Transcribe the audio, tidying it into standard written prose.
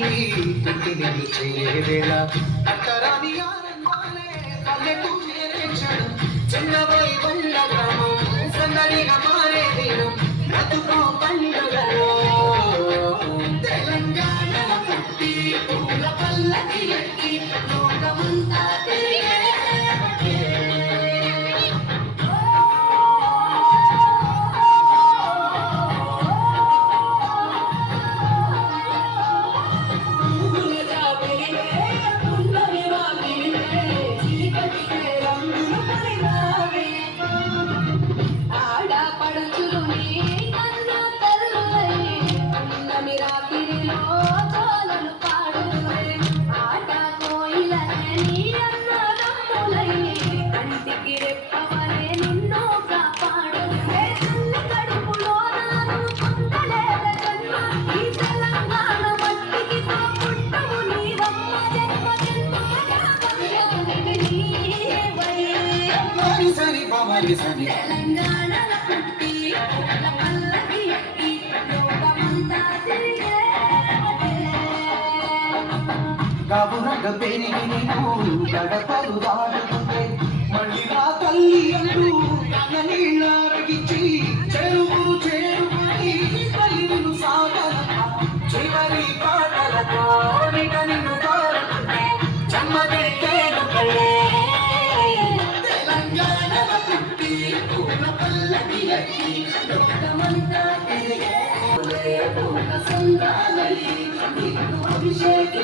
తల్లి పుట్టి నిన్ను చేరేవేళ అక్కరాని ఆనందాలే పల్లెకు చేరే క్షణం చిన్నబోయి బండ గ్రామం సందడిగా మారే దినం బ్రతుకు పండుగలో తెలంగాణ పుట్టి పూల పల్లకి ఎక్కి లోకమంతా తిరిగే తెలంగాణ పుట్టి పూల పల్లకి ఎక్కి లోకమంతా తిరిగే గబురగ పెరిగి నేను గడపలు దాటుతుంటే మళ్ళీ నా తల్లి అంటూ తన నీళ్ళగిచ్చి చెరువును చేరుకుని తల్లిను సాగల చివరి పాటలతో నిన్ను కోరుకుంటే జన్మ పెట్టేను కళ్ళే లోకమంతా తిరిగే పూల సంద్రాలై నిన్ను అభిషేకి